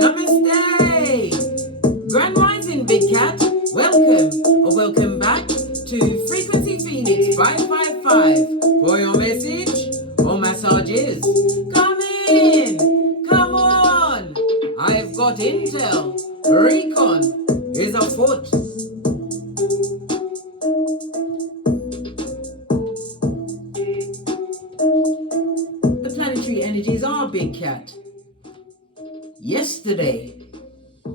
Namaste! Grand Rising, Big Cat. Welcome or welcome back to Frequency Phoenix 555 for your message or massages. Come in! Come on! I've got intel. Recon is afoot. The planetary energies are, Big Cat. Yesterday,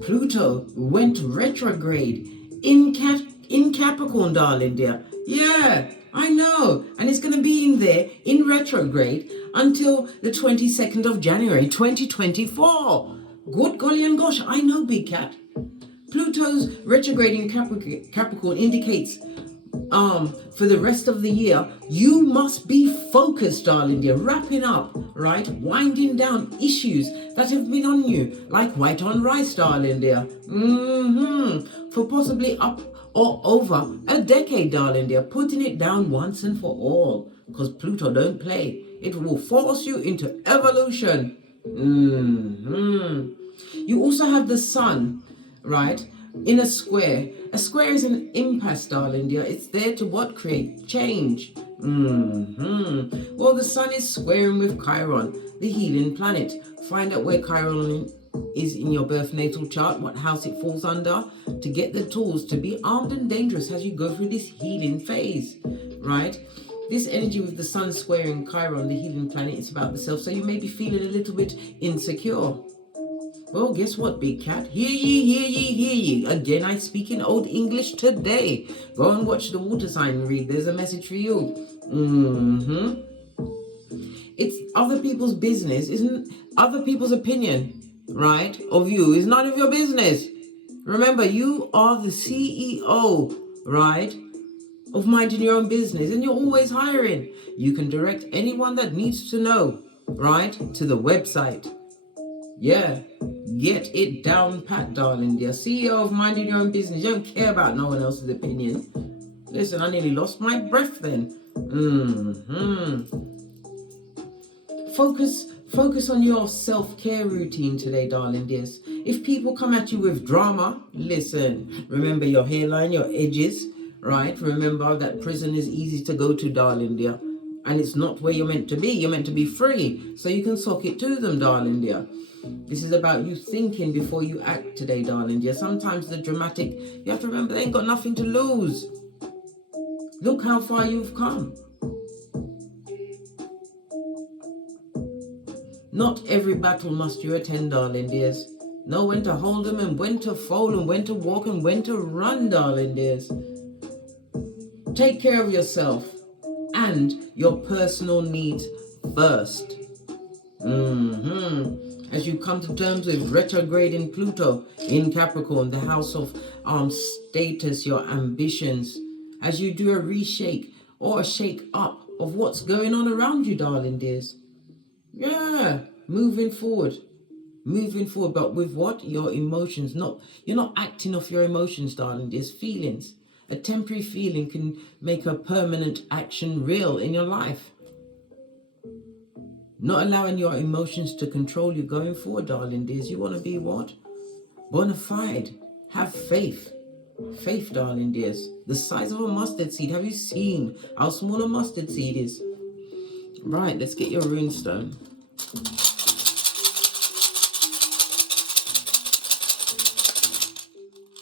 Pluto went retrograde in Capricorn, darling dear. Yeah, I know. And it's going to be in there in retrograde until the 22nd of January 2024. Good golly and gosh, I know, Big Cat. Pluto's retrograde in Capricorn indicates for the rest of the year, you must be focused, darling dear, wrapping up, right? Winding down issues that have been on you, like white on rice, darling dear. For possibly up or over a decade, darling dear, putting it down once and for all, because Pluto don't play. It will force you into evolution. You also have the sun, right, in a square. A square is an impasse, darling dear. It's there to what? Create change. Well, the sun is squaring with Chiron, the healing planet. Find out where Chiron is in your birth natal chart, what house it falls under, to get the tools to be armed and dangerous as you go through this healing phase, right? This energy with the sun squaring Chiron, the healing planet, is about the self, so you may be feeling a little bit insecure. Well, guess what, Big Cat? Hear ye, hear ye, hear ye. Again, I speak in Old English today. Go and watch the water sign read. There's a message for you. It's other people's business, isn't other people's opinion, right, of you is none of your business. Remember, you are the CEO, right, of minding your own business, and you're always hiring. You can direct anyone that needs to know, right, to the website. Yeah, get it down pat, darling dear. CEO of minding your own business. You don't care about no one else's opinion. Listen, I nearly lost my breath then. Focus on your self-care routine today, darling dears. If people come at you with drama, listen. Remember your hairline, your edges, right? Remember that prison is easy to go to, darling dear. And it's not where you're meant to be. You're meant to be free. So you can sock it to them, darling dear. This is about you thinking before you act today, darling dear. Sometimes the dramatic, you have to remember they ain't got nothing to lose. Look how far you've come. Not every battle must you attend, darling dears. Know when to hold them and when to fold and when to walk and when to run, darling dears. Take care of yourself and your personal needs first. As you come to terms with retrograding Pluto in Capricorn, the house of status, your ambitions, as you do a reshake or a shake up of what's going on around you, darling dears. Yeah, moving forward, but with what? Your emotions. You're not acting off your emotions, darling dears. Feelings. A temporary feeling can make a permanent action real in your life. Not allowing your emotions to control you going forward, darling dears. You want to be what? Bona fide. Have faith. Faith, darling dears. The size of a mustard seed. Have you seen how small a mustard seed is? Right, let's get your runestone.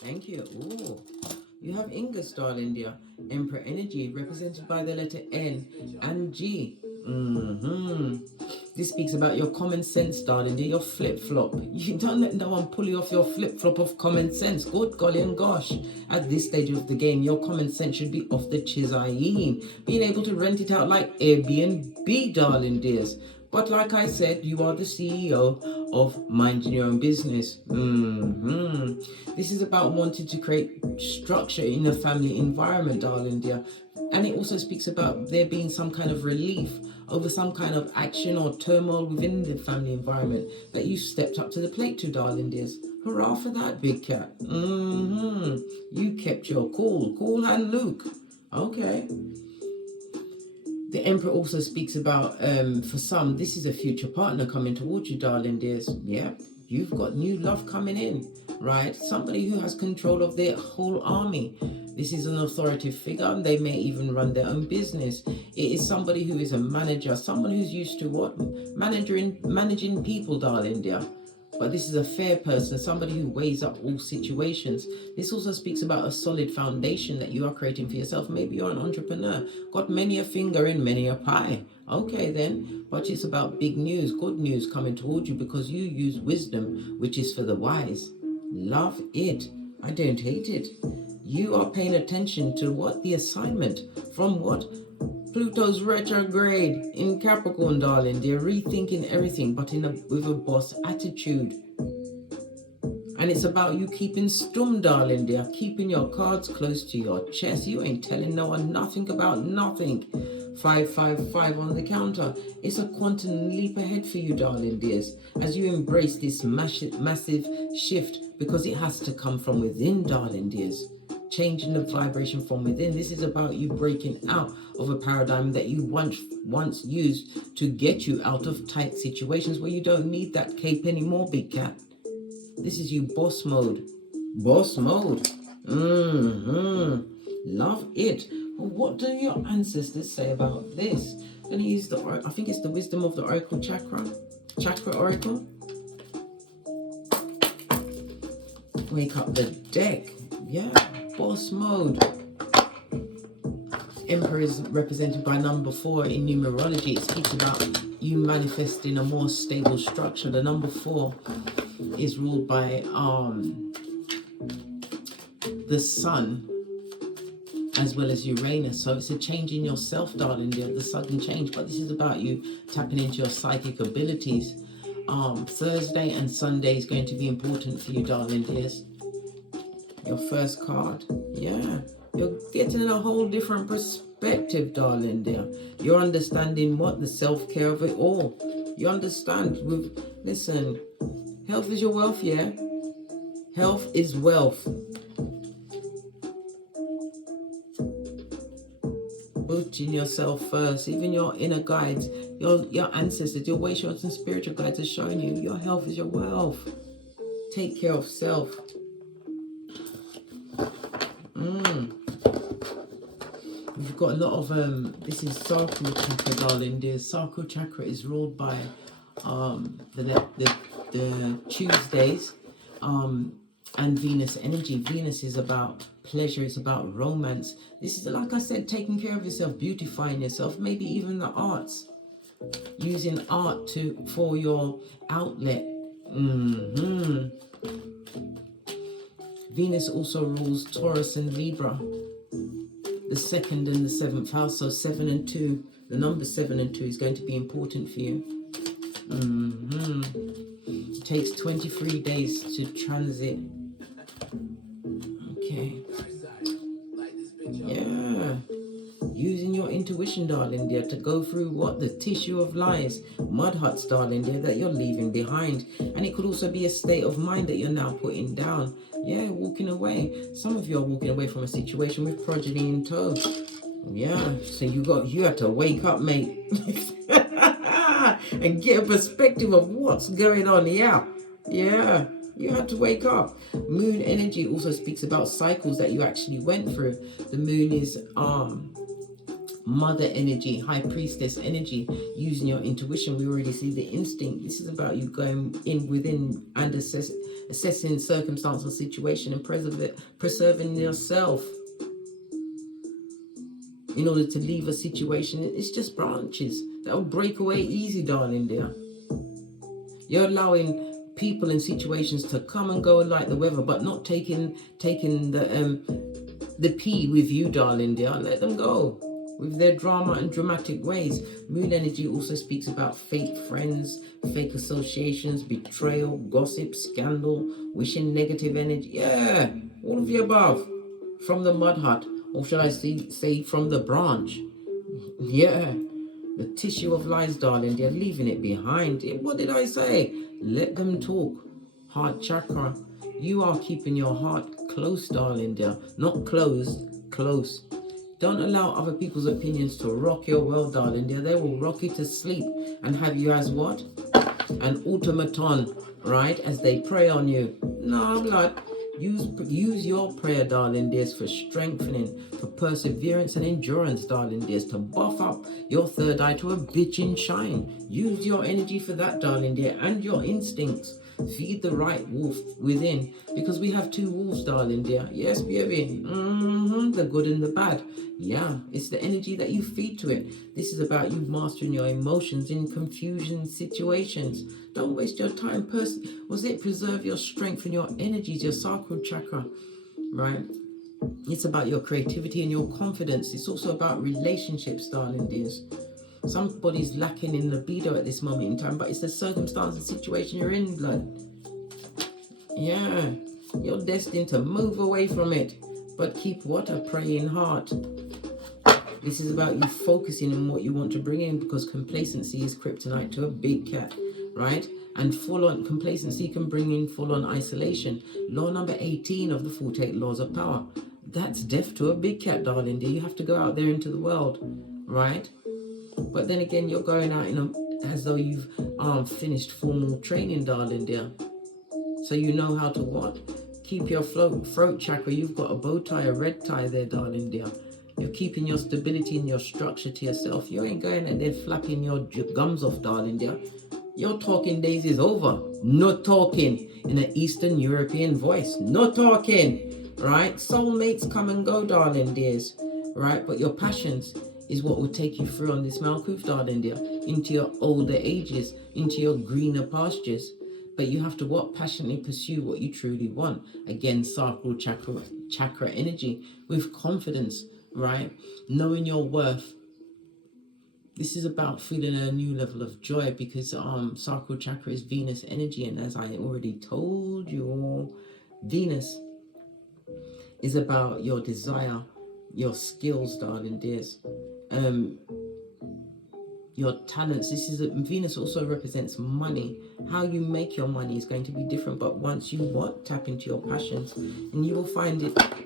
Thank you. Ooh. You have Ingus, darling dear. Emperor energy represented by the letter N and G. This speaks about your common sense, darling dear, your flip-flop. You don't let no one pull you off your flip-flop of common sense. Good golly and gosh. At this stage of the game, your common sense should be off the chizayeen. Being able to rent it out like Airbnb, darling dears. But like I said, you are the CEO of minding your own business. This is about wanting to create structure in a family environment, darling dear. And it also speaks about there being some kind of relief over some kind of action or turmoil within the family environment that you stepped up to the plate to, darling dears. Hurrah for that, Big Cat. You kept your cool. Cool hand Luke. Okay. The Emperor also speaks about, for some, this is a future partner coming towards you, darling dears. Yeah, you've got new love coming in, right? Somebody who has control of their whole army. This is an authoritative figure. They may even run their own business. It is somebody who is a manager, someone who's used to what? Managing people, darling dear. But this is a fair person, somebody who weighs up all situations. This also speaks about a solid foundation that you are creating for yourself. Maybe you're an entrepreneur, got many a finger in many a pie. Okay then, but it's about big news, good news coming towards you because you use wisdom, which is for the wise. Love it. I don't hate it. You are paying attention to what? The assignment from what? Pluto's retrograde in Capricorn, darling. They're rethinking everything, but with a boss attitude. And it's about you keeping stum, darling. They're keeping your cards close to your chest. You ain't telling no one nothing about nothing. 555 on the counter. It's a quantum leap ahead for you, darling dears, as you embrace this massive shift, because it has to come from within, darling dears. Changing the vibration from within. This is about you breaking out of a paradigm that you once used to get you out of tight situations where you don't need that cape anymore, big cat. This is you boss mode. Boss mode. Love it. Well, what do your ancestors say about this? I'm going to use I think it's the wisdom of the Oracle chakra Oracle. Wake up the deck. Yeah. Boss mode. Emperor is represented by number 4 in numerology. It speaks about you manifesting a more stable structure. The number 4 is ruled by the sun as well as Uranus. So it's a change in yourself, darling, the sudden change. But this is about you tapping into your psychic abilities. Thursday and Sunday is going to be important for you, darling dears. Your first card, yeah, you're getting a whole different perspective, darling dear. You're understanding what? The self-care of it all. You understand listen, health is your wealth, yeah? Health is wealth. Putting yourself first, even your inner guides, your ancestors, your way shots and spiritual guides are showing you your health is your wealth. Take care of self. We've got a lot of this is sacral chakra, darling dear. Sacral chakra is ruled by the Tuesdays and Venus energy. Venus is about pleasure, it's about romance. This is, like I said, taking care of yourself, beautifying yourself, maybe even the arts, using art for your outlet. Venus also rules Taurus and Libra, the 2nd and the 7th house. So 7 and 2, the number 7 and 2 is going to be important for you. It takes 23 days to transit. Okay. Yeah. Using your intuition, darling dear, to go through what? The tissue of lies, mud huts, darling dear, that you're leaving behind. And it could also be a state of mind that you're now putting down. Yeah, walking away. Some of you are walking away from a situation with progeny in tow. Yeah, so you had to wake up, mate. And get a perspective of what's going on. Yeah, you had to wake up. Moon energy also speaks about cycles that you actually went through. The moon is mother energy, high priestess energy, using your intuition. We already see the instinct. This is about you going in within and assessing circumstance or situation and preserving yourself in order to leave a situation. It's just branches that will break away easy, darling dear. You're allowing people and situations to come and go like the weather, but not taking the pee with you, darling dear. Let them go with their drama and dramatic ways. Moon energy also speaks about fake friends, fake associations, betrayal, gossip, scandal, wishing negative energy. Yeah, all of the above. From the mud hut, or should I say from the branch. Yeah, the tissue of lies, darling, they're leaving it behind. What did I say? Let them talk. Heart chakra. You are keeping your heart close, darling dear. Not closed, close. Don't allow other people's opinions to rock your world, darling dear. They will rock you to sleep and have you as what? An automaton, right? As they prey on you. No, blood. Use your prayer, darling dears, for strengthening, for perseverance and endurance, darling dears, to buff up your third eye to a bitchin' shine. Use your energy for that, darling dear, and your instincts. Feed the right wolf within, because we have two wolves, darling dear. Yes, baby. The good and the bad. Yeah, it's the energy that you feed to it. This is about you mastering your emotions in confusion situations. Don't waste your time. Preserve your strength and your energies, your sacral chakra, right? It's about your creativity and your confidence. It's also about relationships, darling dears. Somebody's lacking in libido at this moment in time, but it's the circumstance and situation you're in, blood. Yeah, you're destined to move away from it, but keep what? A praying heart. This is about you focusing on what you want to bring in, because complacency is kryptonite to a big cat, right? And full-on complacency can bring in full-on isolation. Law number 18 of the 48 laws of power. That's death to a big cat, darling dear. You have to go out there into the world, right? But then again, you're going out as though you've finished formal training, darling dear. So you know how to what? Keep your throat chakra. You've got a bow tie, a red tie there, darling dear. You're keeping your stability and your structure to yourself. You ain't going out there flapping your gums off, darling dear. Your talking days is over. No talking in an Eastern European voice. No talking, right? Soulmates come and go, darling dears, right? But your passions is what will take you through on this Malkuth, darling dear, into your older ages, into your greener pastures. But you have to what? Passionately pursue what you truly want. Again, sacral chakra energy with confidence, right? Knowing your worth. This is about feeling a new level of joy, because sacral chakra is Venus energy, and as I already told you, Venus is about your desire, your skills, darling dears, your talents. Venus also represents money. How you make your money is going to be different, but once you tap into your passions, and you will find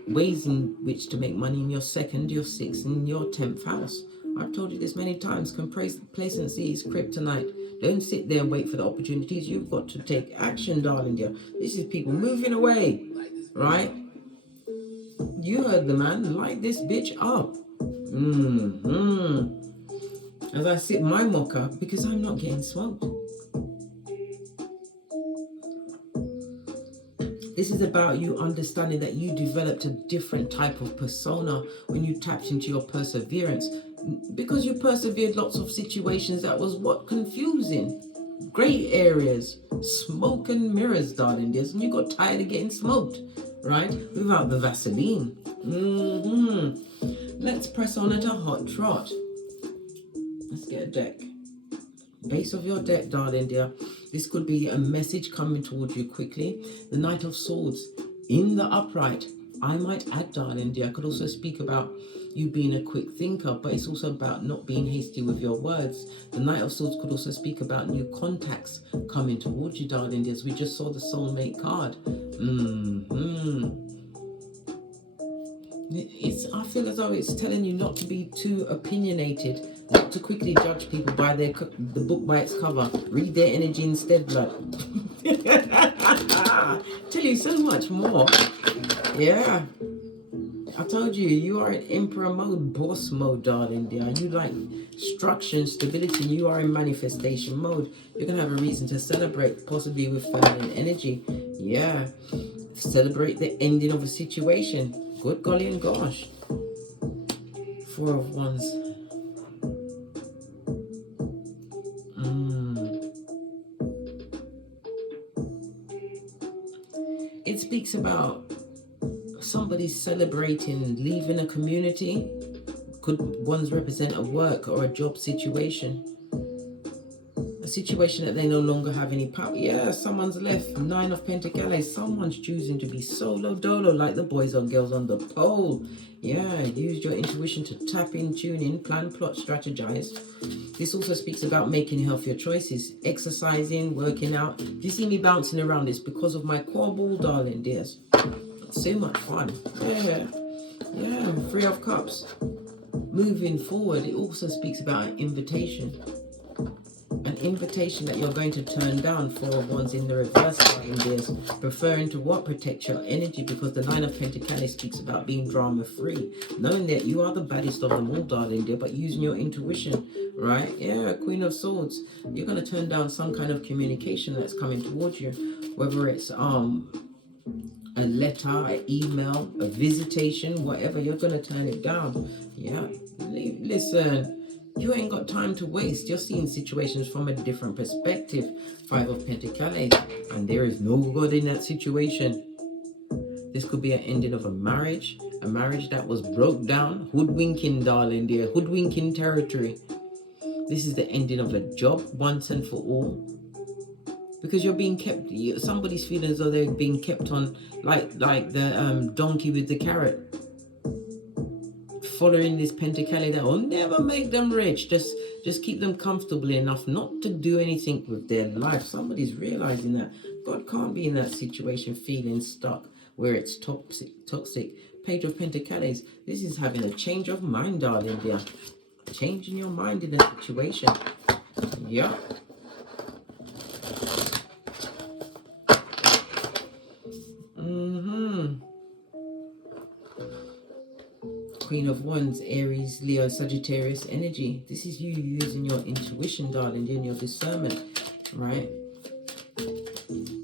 ways in which to make money in your second, your sixth, and your 10th house. I've told you this many times. Complacency is kryptonite. Don't sit there and wait for the opportunities. You've got to take action, darling dear. This is people moving away, right? You heard the man. Light this bitch up. As I sip my mocha, because I'm not getting smoked. This is about you understanding that you developed a different type of persona when you tapped into your perseverance, because you persevered lots of situations that was confusing, gray areas, smoke and mirrors, darling dears, and you got tired of getting smoked, right? Without the Vaseline. Let's press on at a hot trot. Let's get a deck. Base of your deck, darling dear. This could be a message coming towards you quickly. The Knight of Swords in the upright. I might add, darling dear, I could also speak about you being a quick thinker, but it's also about not being hasty with your words. The Knight of Swords could also speak about new contacts coming towards you, darling dear, as we just saw the soulmate card. I feel as though it's telling you not to be too opinionated, not to quickly judge people by the book by its cover. Read their energy instead, blood. Tell you so much more. Yeah. I told you, you are in emperor mode, boss mode, darling dear. You like structure and stability. You are in manifestation mode. You're going to have a reason to celebrate, possibly with feminine energy. Yeah. Celebrate the ending of a situation. Good golly and gosh. 4 of Wands. It speaks about somebody celebrating, leaving a community. Could ones represent a work or a job situation? A situation that they no longer have any power. Yeah, someone's left. 9 of Pentacles. Someone's choosing to be solo dolo, like the boys or girls on the pole. Yeah, use your intuition to tap in, tune in, plan, plot, strategize. This also speaks about making healthier choices, exercising, working out. If you see me bouncing around, it's because of my core ball, darling dears. So much fun. Yeah, 3 of Cups. moving forward, it also speaks about an invitation. An invitation that you're going to turn down. 4 of Wands in the reverse in this, referring to what protects your energy, because the 9 of Pentacles speaks about being drama free, knowing that you are the baddest of them all, darling dear, but using your intuition, right? Yeah, Queen of Swords. You're going to turn down some kind of communication that's coming towards you, whether it's a letter, an email, a visitation, whatever. You're going to turn it down. Yeah, listen. You ain't got time to waste. You're seeing situations from a different perspective. 5 of Pentacles. And there is no God in that situation. This could be an ending of a marriage that was broke down. Hoodwinking, darling dear. Hoodwinking territory. This is the ending of a job once and for all. Because you're being kept, somebody's feeling as though they're being kept on like the donkey with the carrot. Following this Pentacles that will never make them rich. Just keep them comfortable enough not to do anything with their life. Somebody's realizing that God can't be in that situation feeling stuck where it's toxic. Page of Pentacles. This is having a change of mind, darling dear. Changing your mind in a situation. Yeah. Queen of Wands, Aries, Leo, Sagittarius energy. This is you using your intuition, darling, and your discernment, right?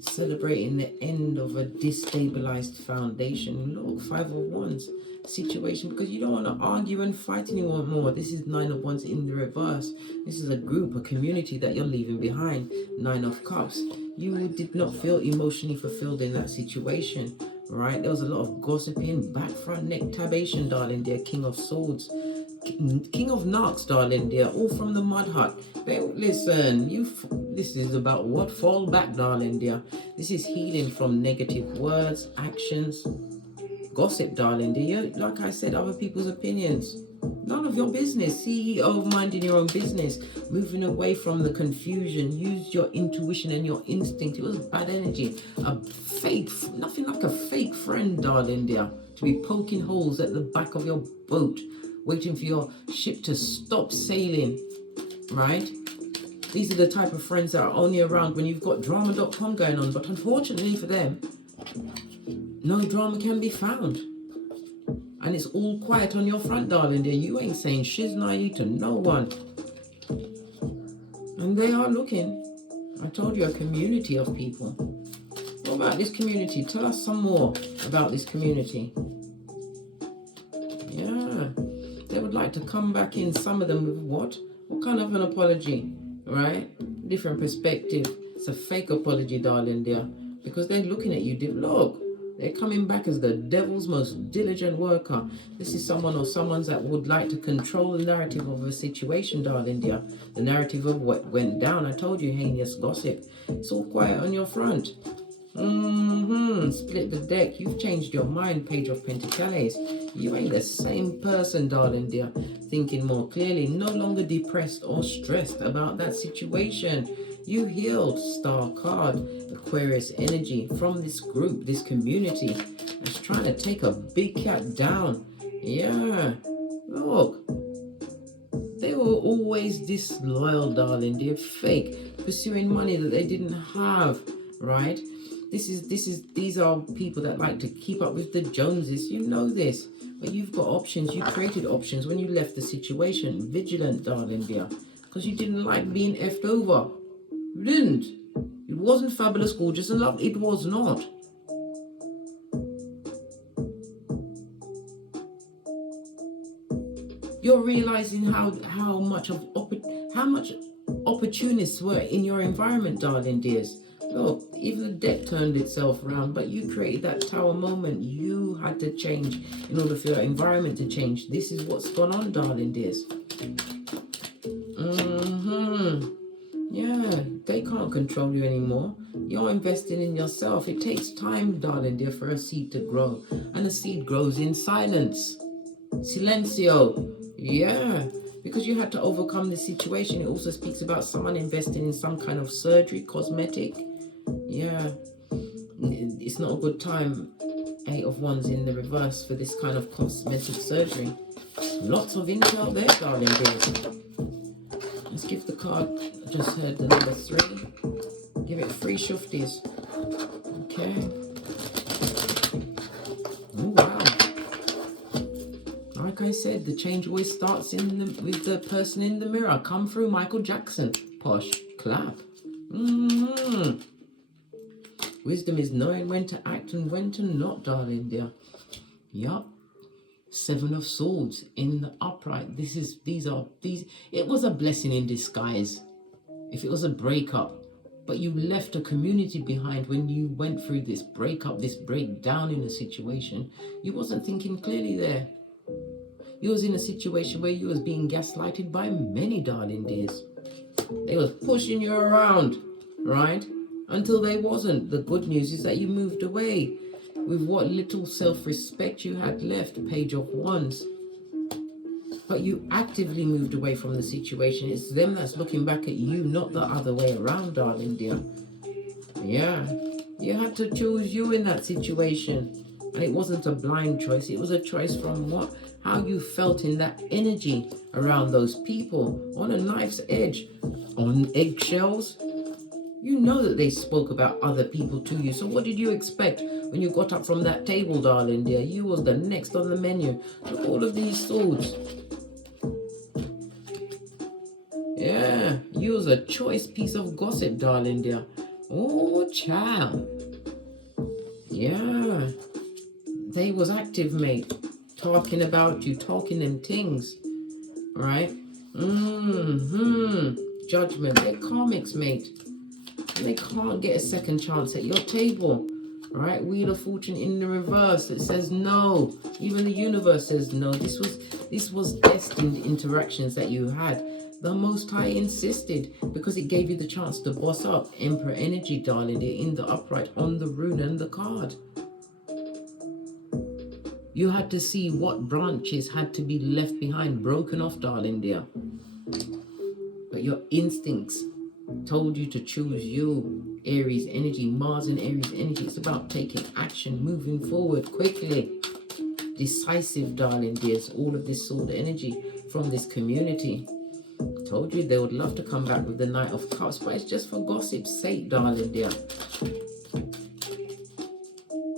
Celebrating the end of a destabilized foundation. Look, 5 of Wands situation, because you don't want to argue and fight anyone more. This is 9 of Wands in the reverse. This is a group, a community that you're leaving behind. 9 of Cups. You did not feel emotionally fulfilled in that situation. Right, there was a lot of gossiping, back front neck tabation, darling dear. King of Swords, King of Knocks, darling dear, all from the mud hut. Listen, this is about what? Fall back, darling dear. This is healing from negative words, actions, gossip, darling dear. Like I said, other people's opinions, none of your business. CEO of minding your own business, moving away from the confusion. Use your intuition and your instinct. It was bad energy, a fake, nothing like a fake friend, darling dear, to be poking holes at the back of your boat, waiting for your ship to stop sailing, right? These are the type of friends that are only around when you've got drama.com going on, but unfortunately for them, no drama can be found. And it's all quiet on your front, darling dear. You ain't saying shiznai to no one. And they are looking. I told you, a community of people. What about this community? Tell us some more about this community. Yeah. They would like to come back in, some of them with what? What kind of an apology? Right? Different perspective. It's a fake apology, darling dear. Because they're looking at you. Look. They're coming back as the devil's most diligent worker. This is someone or someone's that would like to control the narrative of a situation, darling dear. The narrative of what went down. I told you, heinous gossip. It's all quiet on your front. Split the deck. You've changed your mind, Page of Pentacles. You ain't the same person, darling dear. Thinking more clearly. No longer depressed or stressed about that situation. You healed, Star card, Aquarius energy from this group, this community that's trying to take a big cat down. Yeah, look, they were always disloyal, darling dear, fake, pursuing money that they didn't have, right? These are people that like to keep up with the Joneses. You know this, but you've got options. You created options when you left the situation. Vigilant, darling dear, because you didn't like being effed over. You didn't. It wasn't fabulous, gorgeous, and love. It was not. You're realizing how much opportunists were in your environment, darling dears. Look, even the deck turned itself around, but you created that tower moment. You had to change in order for your environment to change. This is what's gone on, darling dears. Yeah, they can't control you anymore. You're investing in yourself. It takes time, darling dear, for a seed to grow. And a seed grows in silence. Silencio. Yeah, because you had to overcome the situation. It also speaks about someone investing in some kind of surgery, cosmetic. Yeah, it's not a good time Eight of Wands in the reverse for this kind of cosmetic surgery. Lots of intel there, darling dears. Let's give the card, I just heard the number 3. Give it 3 shufties. Okay. Oh, wow. Like I said, the change always starts with the person in the mirror. Come through, Michael Jackson. Posh. Clap. Wisdom is knowing when to act and when to not, darling dear. Yup. 7 of Swords in the upright. It was a blessing in disguise. If it was a breakup, but you left a community behind when you went through this breakup, this breakdown in a situation, you wasn't thinking clearly there. You was in a situation where you was being gaslighted by many, darling dears. They was pushing you around, right? Until they wasn't. The good news is that you moved away with what little self-respect you had left, Page of Wands. But you actively moved away from the situation. It's them that's looking back at you, not the other way around, darling dear. Yeah, you had to choose you in that situation. And it wasn't a blind choice. It was a choice from how you felt in that energy around those people. On a knife's edge, on eggshells. You know that they spoke about other people to you. So what did you expect when you got up from that table, darling dear? You was the next on the menu. Look, all of these swords. Yeah, you was a choice piece of gossip, darling dear. Oh, child. Yeah. They was active, mate. Talking about you, talking them things. Right? Judgment. They're karmics, mate. And they can't get a second chance at your table. Right? Wheel of Fortune in the reverse. It says no. Even the universe says no. This was destined interactions that you had. The Most High insisted because it gave you the chance to boss up. Emperor energy, darling dear, in the upright, on the rune and the card. You had to see what branches had to be left behind, broken off, darling dear. But your instincts told you to choose you. Aries energy, Mars and Aries energy. It's about taking action, moving forward quickly. Decisive, darling dears. All of this sword energy from this community. Told you they would love to come back with the Knight of Cups, but it's just for gossip's sake, darling dear.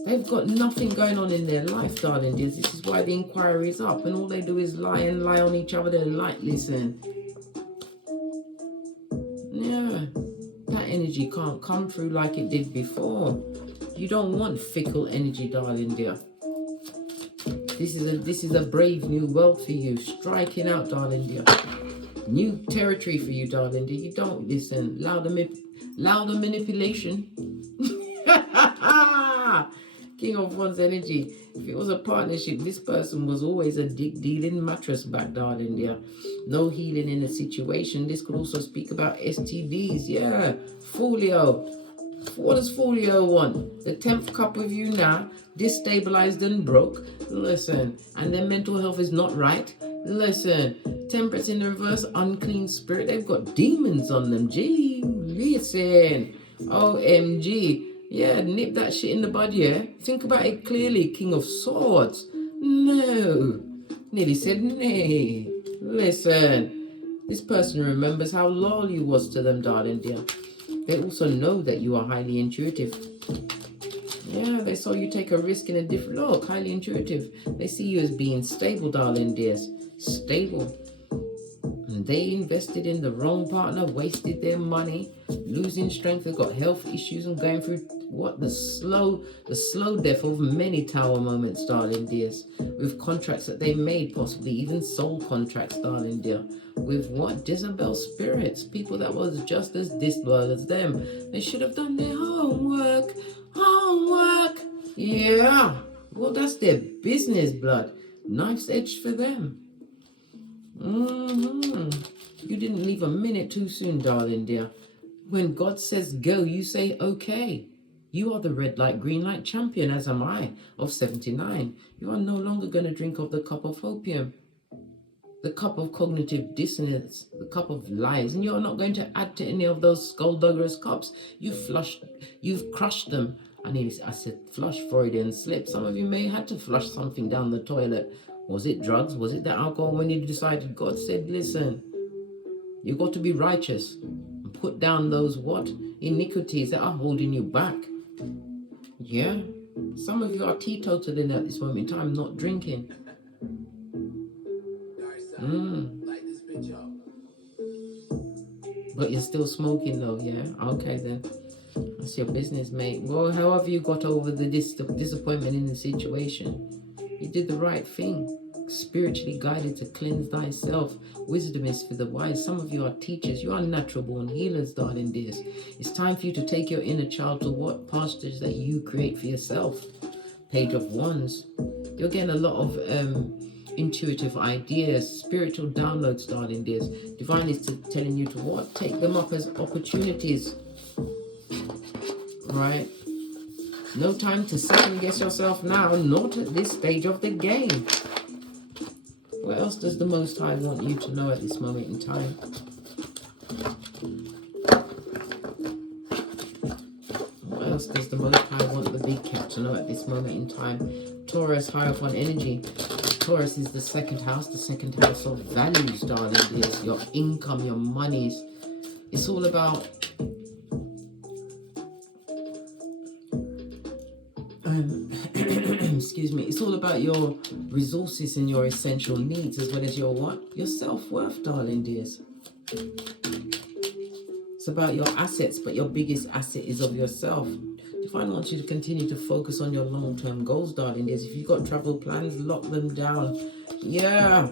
They've got nothing going on in their life, darling dears. This is why the inquiry is up, and all they do is lie and lie on each other. They're like, listen. Yeah, that energy can't come through like it did before. You don't want fickle energy, darling dear. This is a brave new world for you. Striking out, darling dear. New territory for you, darling dear. You don't listen. Louder manipulation. King of Wands energy. If it was a partnership, this person was always a dealing mattress back, darling dear. No healing in the situation. This could also speak about STDs. Yeah. Folio. What does Folio want? The 10th cup with you now. Destabilized and broke. Listen. And their mental health is not right. Listen. Temperance in the reverse. Unclean spirit. They've got demons on them. Gee. Listen. OMG. Yeah, nip that shit in the bud, yeah? Think about it clearly, King of Swords. No. Nearly said nay. Listen, this person remembers how loyal you was to them, darling dear. They also know that you are highly intuitive. Yeah, they saw you take a risk in a different look, highly intuitive. They see you as being stable, darling dears. Stable. And they invested in the wrong partner, wasted their money, losing strength. They've got health issues and going through the slow death of many tower moments, darling dears, with contracts that they made, possibly even soul contracts, darling dear, with Jezebel spirits, people that was just as disloyal as them. They should have done their homework. Yeah, well, that's their business, blood. Knife's edge for them. You didn't leave a minute too soon, darling dear. When God says go, you say okay. You are the red light, green light champion, as am I, of 79. You are no longer going to drink of the cup of opium, the cup of cognitive dissonance, the cup of lies, and you're not going to add to any of those skullduggerous cups. You've crushed them, I said flush, Freudian slip. Some of you may have had to flush something down the toilet. Was it drugs? Was it the alcohol? When you decided, God said, listen, you got to be righteous and put down those what? Iniquities that are holding you back. Yeah. Some of you are teetotaling at this moment in time, not drinking. But you're still smoking though, yeah? Okay then. That's your business, mate. Well, however you got over the disappointment in the situation, you did the right thing. Spiritually guided to cleanse thyself. Wisdom is for the wise. Some of you are teachers. You are natural born healers, darling dears. It's time for you to take your inner child to what pastures that you create for yourself. Page of Wands. You're getting a lot of intuitive ideas, spiritual downloads, darling dears. Divine is telling you to what? Take them up as opportunities. Right? No time to second guess yourself now, not at this stage of the game. What else does the Most High want you to know at this moment in time? What else does the Most High want the big cat to know at this moment in time? Taurus, high up on energy. Taurus is the second house of values, darling dears. Your income, your monies. It's all about excuse me, it's all about your resources and your essential needs, as well as your what? Your self-worth, darling dears. It's about your assets, but your biggest asset is of yourself. Divine wants you to continue to focus on your long-term goals, darling dears. If you've got travel plans, lock them down. Yeah.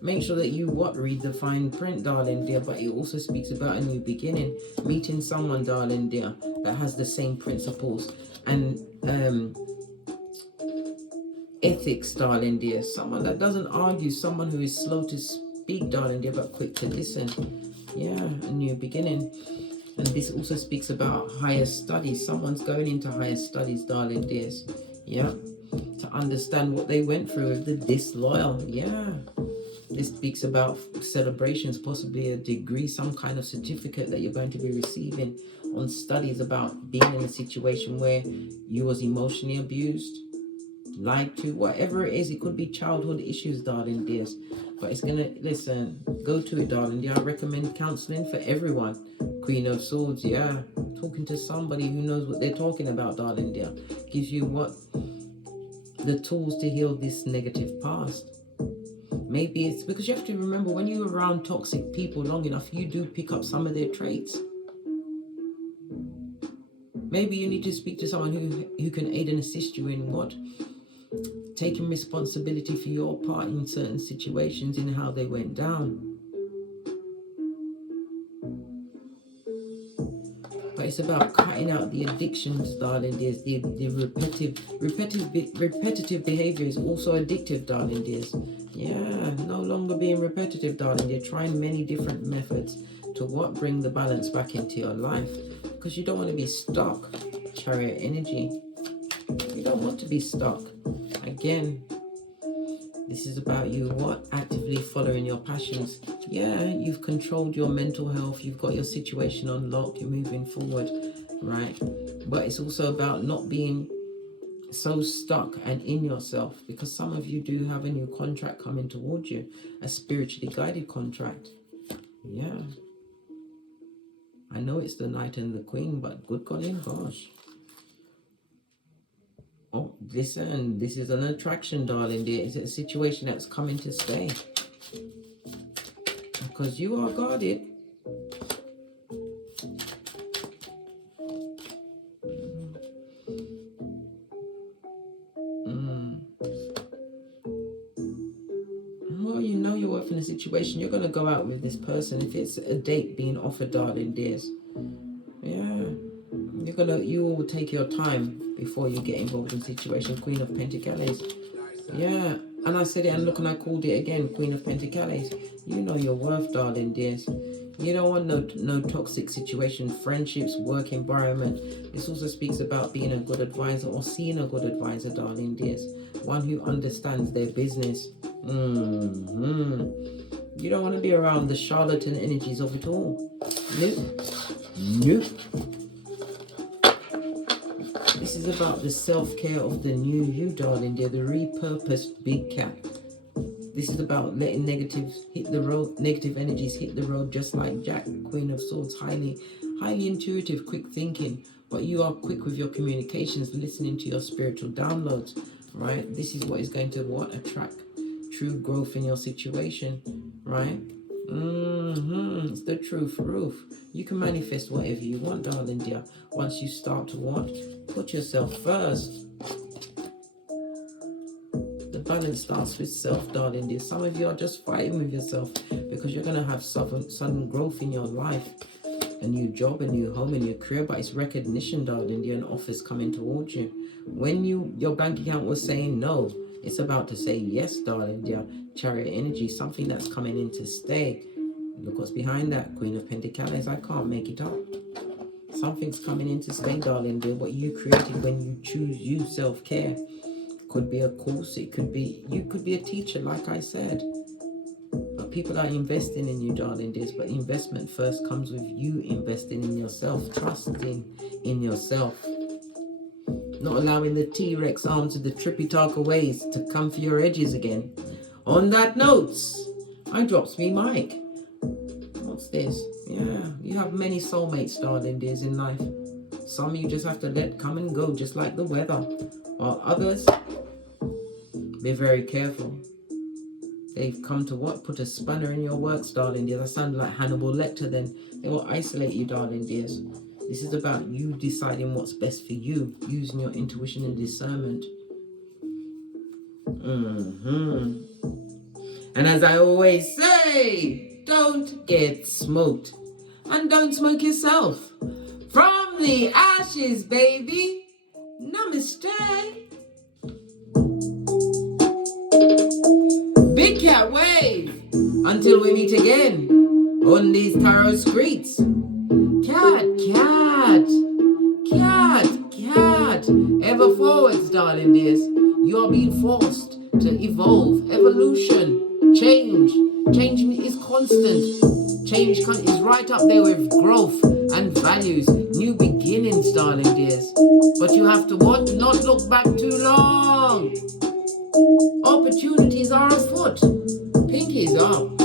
Make sure that you read the fine print, darling dear. But it also speaks about a new beginning. Meeting someone, darling dear, that has the same principles and ethics, darling dear. Someone that doesn't argue, someone who is slow to speak, darling dear, but quick to listen. Yeah, a new beginning. And this also speaks about higher studies. Someone's going into higher studies, darling dears. Yeah, to understand what they went through with the disloyal. Yeah. This speaks about celebrations, possibly a degree, some kind of certificate that you're going to be receiving on studies about being in a situation where you was emotionally abused, lied to, whatever it is. It could be childhood issues, darling dears. But it's gonna, listen, go to it, darling dear. I recommend counseling for everyone. Queen of Swords, yeah. Talking to somebody who knows what they're talking about, darling dear. Gives you what? The tools to heal this negative past. Maybe it's because you have to remember, when you're around toxic people long enough, you do pick up some of their traits. Maybe you need to speak to someone who can aid and assist you in what? Taking responsibility for your part in certain situations in how they went down. But it's about cutting out the addictions, darling dears. The repetitive behavior is also addictive, darling dears. Yeah, no longer being repetitive, darling. You're trying many different methods to what? Bring the balance back into your life. Because you don't want to be stuck. Chariot energy. You don't want to be stuck. Again, this is about you what? Actively following your passions. Yeah, you've controlled your mental health. You've got your situation on lock. You're moving forward, right? But it's also about not being so stuck and in yourself, because some of you do have a new contract coming towards you, a spiritually guided contract. Yeah, I know it's the Knight and the Queen, but good golly gosh. Oh, listen, this is an attraction, darling dear. It's a situation that's coming to stay, because you are guarded. Well, you know you're worth in a situation. You're going to go out with this person. If it's a date being offered, darling dears, yeah, you will take your time before you get involved in situation. Queen of Pentacles. Yeah, and I said it, and look, and I called it again. Queen of Pentacles. You know your worth, darling dears. You don't want no toxic situation, friendships, work environment. This also speaks about being a good advisor, or seeing a good advisor, darling dears. One who understands their business. You don't want to be around the charlatan energies of it all. Nope. This is about the self-care of the new you, darling dear, the repurposed big cat. This is about letting negatives hit the road, negative energies hit the road, just like Jack, Queen of Swords, highly intuitive, quick thinking, but you are quick with your communications, listening to your spiritual downloads, right? This is what is going to attract true growth in your situation, right? It's the truth, Ruth. You can manifest whatever you want, darling dear, once you start to put yourself first. The balance starts with self, darling dear. Some of you are just fighting with yourself because you're going to have sudden growth in your life. A new job, a new home, a new career, but it's recognition, darling dear, an offer's coming towards you. When your bank account was saying no, it's about to say yes, darling dear. Chariot energy, something that's coming in to stay. Look what's behind that, Queen of Pentacles. I can't make it up. Something's coming in to stay, darling dear. What you created when you choose you, self-care. Could be a course, it could be, you could be a teacher, like I said. But people are investing in you, darling dears. But investment first comes with you investing in yourself, trusting in yourself. Not allowing the T-Rex arms of the trippy talker ways to come for your edges again. On that note, I drops me mic. What's this? Yeah, you have many soulmates, darling dears, in life. Some you just have to let come and go, just like the weather. While others, be very careful. They've come to put a spanner in your works, darling dears. That sounded like Hannibal Lecter then. They will isolate you, darling dears. This is about you deciding what's best for you, using your intuition and discernment. And as I always say, don't get smoked. And don't smoke yourself. From the ashes, baby. Namaste. Big cat wave. Until we meet again on these tarot streets. Cat, cat, cat, cat. Ever forwards, darling dears. You are being forced to evolve. Evolution, change. Change is constant. Change is right up there with growth and values. New beginnings, darling dears. But you have to what? Not look back too long. Opportunities are afoot. Pinkies up.